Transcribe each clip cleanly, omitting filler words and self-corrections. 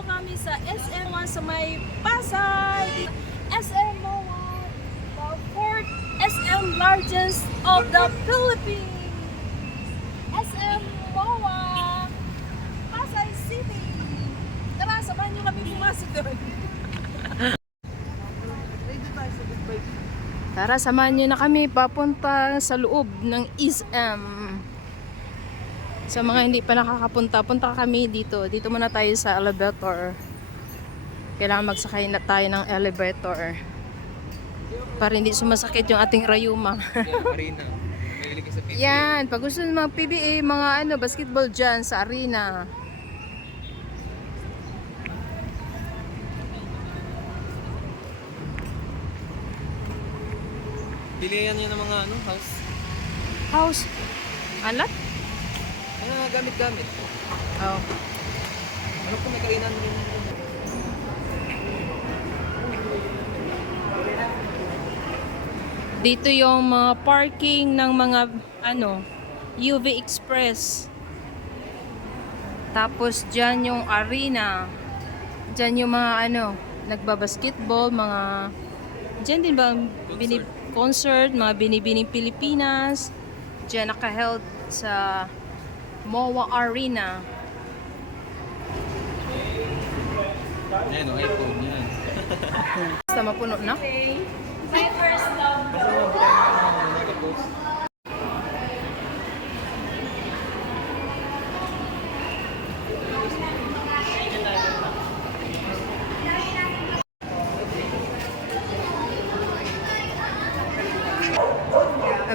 Nandito kami sa SM1 sa may Pasay. SM MOA, the fourth SM largest of the Philippines. SM MOA, Pasay City. Tara, samahan nyo kami pumasok doon. Tara, samahan nyo na kami papunta sa loob ng SM. Sa mga hindi pa nakakapunta, punta kami dito. Dito muna tayo sa elevator. Kailangan magsakay na tayo ng elevator. Para hindi sumasakit yung ating rayuma. Arena. Mahilig ka sa PBA. Yan, pag gusto ng mga PBA, mga basketball dyan sa arena. Pilihan niya ng mga house. House. Alat? Gamit-gamit. Oh. Ano kung may kainan rin? Dito yung mga parking ng mga UV Express. Tapos dyan yung arena. Dyan yung mga nagbabasketball, mga dyan din ba concert, mga binibining Pilipinas. Dyan naka-held sa MOA Arena. Ayan o, iPhone yan. Basta mapuno na. My first love.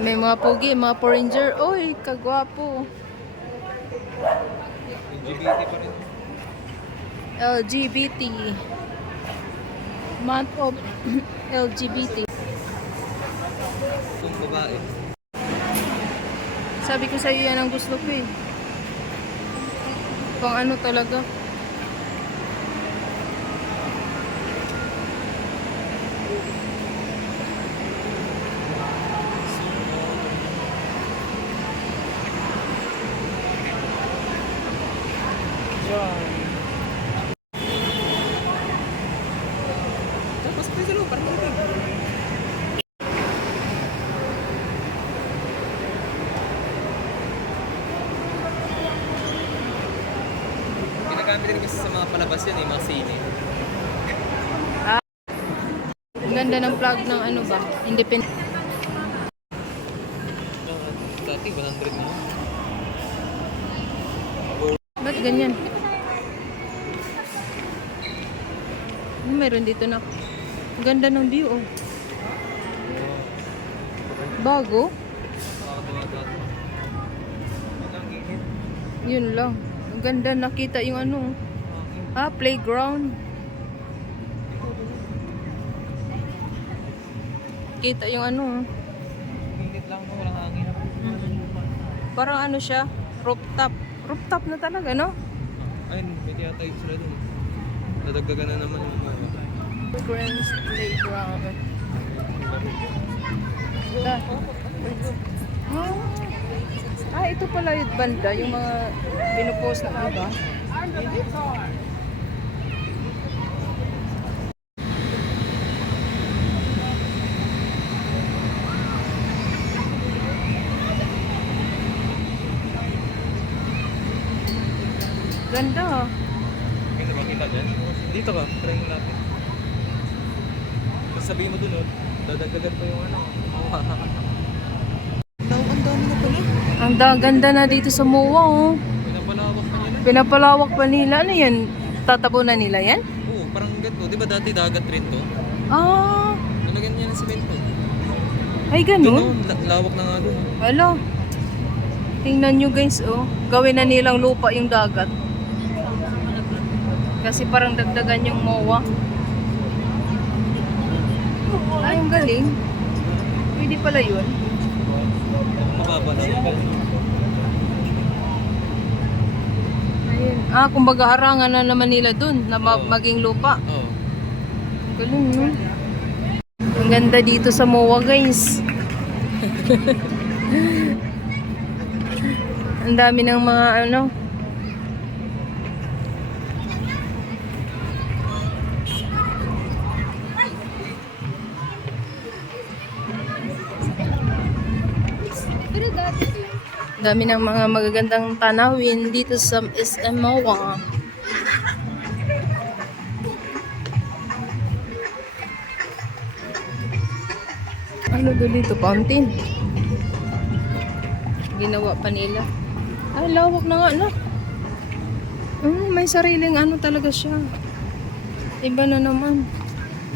May mga pugi, mga foreigner. Oy, kagwapo. LGBT pa rin. LGBT. Month of LGBT. Kung babae. Sabi ko sa iyo, yan ang gusto ko eh. Pang talaga. Tapos pa sa loob, parang dito. Ginagamit rin kasi sa mga palabas yan mga sine. Ang ganda ng plug ng ba? Independent. Dati 100 na. Ba't ganyan? Meron dito na. Ang ganda ng view oh. Bago? Yun lang. Ang ganda, nakita yung playground. Kita yung Init lang, walang hangin. Parang siya, rooftop. Rooftop na talaga, no? Ayun, may tiyatay sila dun. Nadagdagan na naman yung Friends playground. Ito pala yung banda, yung mga pinupost na iba. Ganda ah. May nakakita dyan? Dito ka, try mo natin. Tapos sabihin mo dun, dadagdagan pa yung Ang dami na pala. Ang ganda na dito sa MOA oh. Pinapalawak pa nila. Pinapalawak pa nila. Ano yan? Tatabunan nila yan? Oo, parang ganito. Di ba dati dagat rin to? Ah, Nalagyan niya ng semento. ay ganun? Lawak na nga dun. Hala. Tingnan nyo guys oh. Gawin na nilang lupa yung dagat. Kasi parang dagdagan yung MOA. Ay, ang galing. Pwede pala yun. Mababa na siya. Ayun. Kumbaga harangan na naman nila dun na maging lupa. Oo. Galing, no? Ang ganda dito sa MOA, guys. Ang dami ng mga Dami ng mga magagandang tanawin dito sa SM MOA. Ano to dito? Fountain. Ginawa pa nila. Ay, lawak na nga, no? May sariling ano talaga siya. Iba na naman.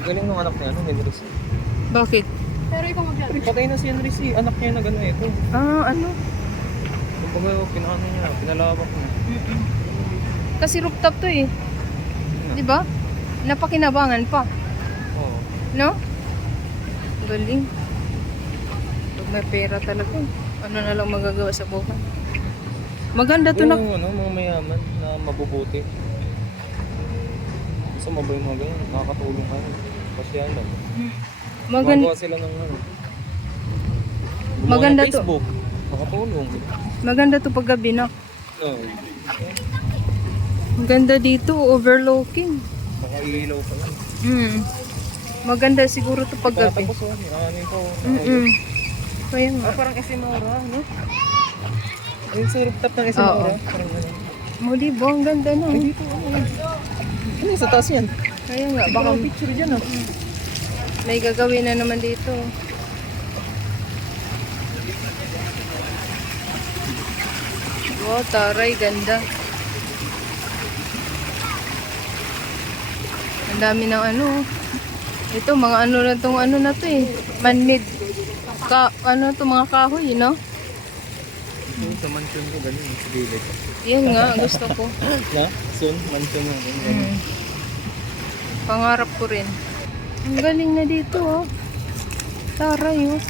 Ang galing ng anak niya, Henry C. Bakit? Patay na si Henry C. Anak niya na gano'n ito. Ano? Kumbaga, pinaano niya, pinalawak niya. Kasi rooftop to eh. Di ba? Napakinabangan pa. Oo. No? Galing. Pag may pera talaga. Ano na lang magagawa sa buhay. Maganda to na. Mga mayaman na mabubuti. Gusto mo ba yung mga ganyan? Nakakatulong ka rin. Pasyalan. Magawa sila ng gumawa Maganda ng to. Facebook. Nakatulong. Maganda to pag gabi na. Oo. Maganda dito, overlooking. Nakailaw pa lang. Maganda siguro to pag gabi. Tapos ano ito. Kaya nga. Parang Esimora, no? Ayun sa rooftop ng Esimora. Parang ano. Muli ba? Ang ganda na. Ay, dito ano. Ano sa taas yan? Kaya nga, baka Picture dyan ah. may gagawin na naman dito. Wow, taray, ganda. Ang dami ng ano. Ito, mga ano na itong ano na to eh. Man-made. Ano to, mga kahoy, no? Ito sa mansion ko, ganun. Sa gilid. Yan nga, gusto ko. Na? Soon, mansion na. Pangarap ko rin. Ang galing na dito, oh. Taray, oh.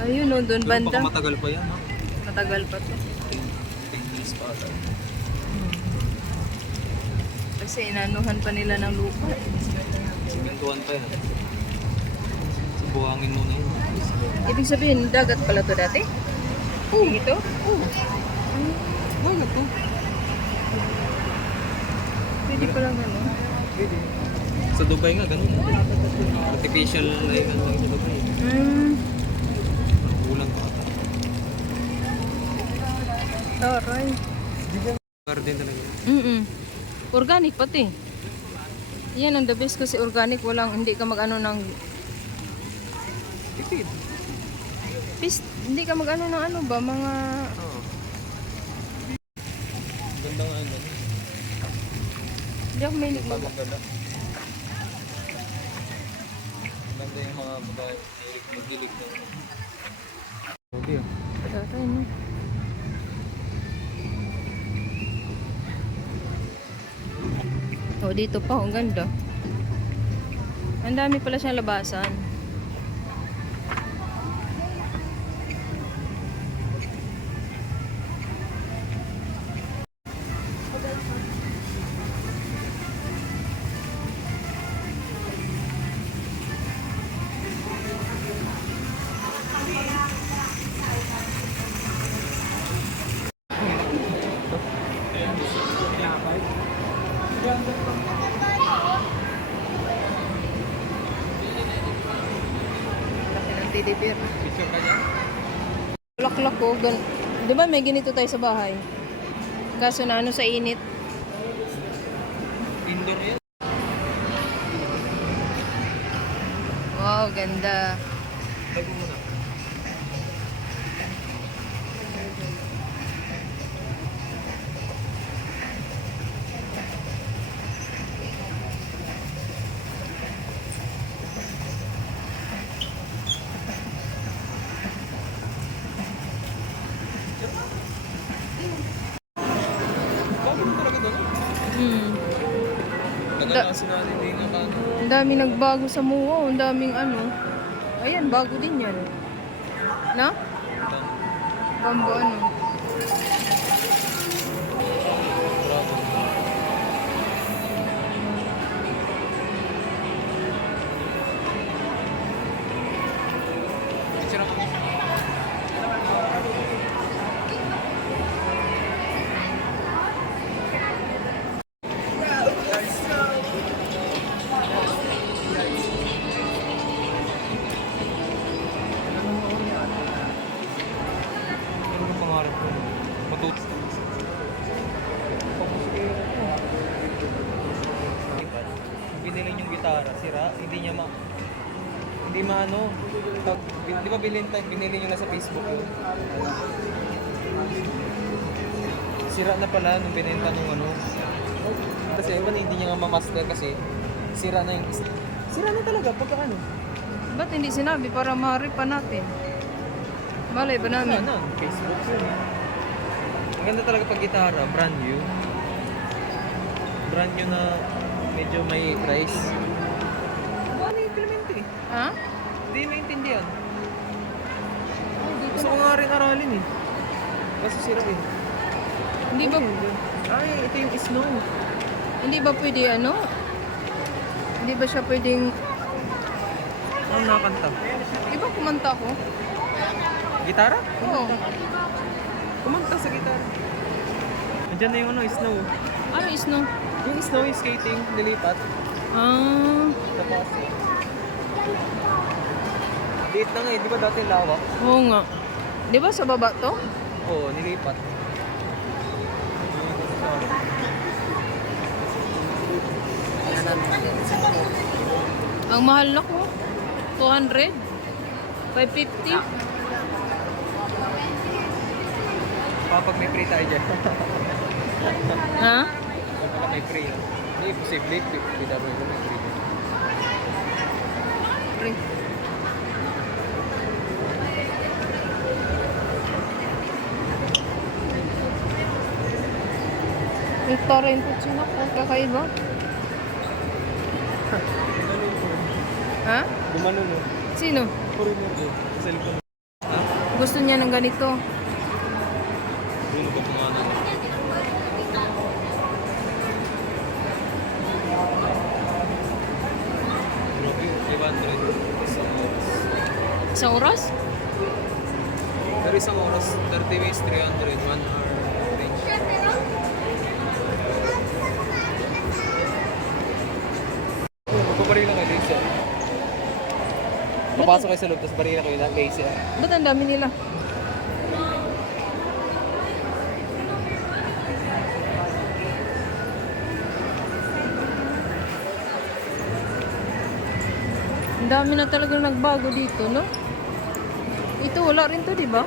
Ayun, oh, doon banda. Baka matagal pa yan, no? Matagal pa to. 10 years pa ata. Kasi inanuhan pa nila ng lupa. Simentuhan pa yan. Buhangin muna yun. Ibig sabihin, dagat pala to dati? Oo. Ito? Oo. Dagat to. Pwede pala ano. Pwede. Sa Dubai nga, ganun. Artificial na yun lang sa Dubai. Kulang pa ata. Taray. Garden talaga. Organic pati. Yan ang the best kasi organic. Hindi ka mag-ano ng Tipid. hindi ka mag-ano ng ano ba, mga Oo. Ganda nga ano. hindi ako may Maganda. Ganda yung mga babae. Magdilig ng... Okay ah. Taray, no? Oh, dito pa, ang ganda. Ang dami pala siyang labasan. Laki ng teddy bear. Picture ka dyan? Laklak ko. Di ba may ganito tayo sa bahay? Kaso na ano sa init. Indoor yan. Wow, ganda. Tago muna. Bakit talaga doon? Nagalasin natin din na kano. Ang dami nagbago sa MUA. Ang daming ano. Ayan, bago din yan. Na? Bambo ano. Bravo. Picture ako. pangarap ko. Binili yung gitara, sira, hindi maano. Di ba binili nyo na sa Facebook yun? Sira na pala nung binenta nung ano. Kasi iba na hindi niya nga mamaster kasi sira na yung sira na talaga pagka ano. Ba't hindi sinabi para ma-repa natin? Malay ba Wala namin? na, Facebook yun. Ang ganda talaga pag gitara, brand new. Brand new na medyo may price. Ano yung Clemente? Ha? Hindi maintindihan. Oh, dito Gusto ko na. nga rin aralin eh. Kasi sira eh. Hindi ba, Ay, ito yung snow. hindi ba pwede ano? Hindi ba siya pwedeng, Ano nakakanta? di ba kumanta ko? Gitara? Oo. Kumanta sa gitara. Nandiyan na yung ano, snow. Ano is no? Yung snow yung skating, nilipat. Ah, Tapos, liit na nga eh. Di ba dati lawak? oo nga. Di ba sa baba to? Oo, nilipat. Ang mahal na ko. 200? 550? Kapag may free tayo dyan. Ha? Kapag may free. Hindi, posible. PW ko may free. Pre. May torrent po siya ko. Kakaiba. Ha? Gumano no? Sino? Puro mo ko. Sa cellphone. Ha? Gusto niya ng ganito. Ano ba pangalan? Grabe, 500. Isang oras. Isang oras? Pero isang oras, 30 minutes, 300. 1 hour range. Magpabarila kayo, laser. Papasok kayo sa loob, tapos barila kayo na laser. Ba't ang dami nila? Ang dami na talagang nagbago dito, no? Ito, wala rin to, di ba?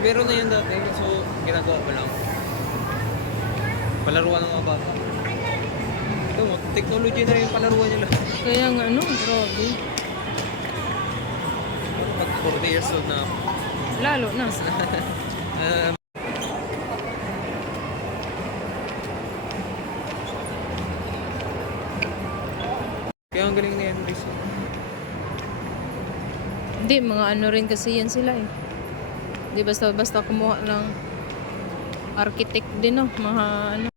Meron na yan dati, so ginagawa pa lang. Palaruan ng mga bata. Ito mo, technology na rin yung palaruan nila. Kaya nga, ano, grabe. Pag 40 years old na ako. Lalo na. Um, Kaya ang galing ni Henry. Hindi, mga ano rin kasi yan sila eh. Di basta kumuha ng architect din, no? Mga ano.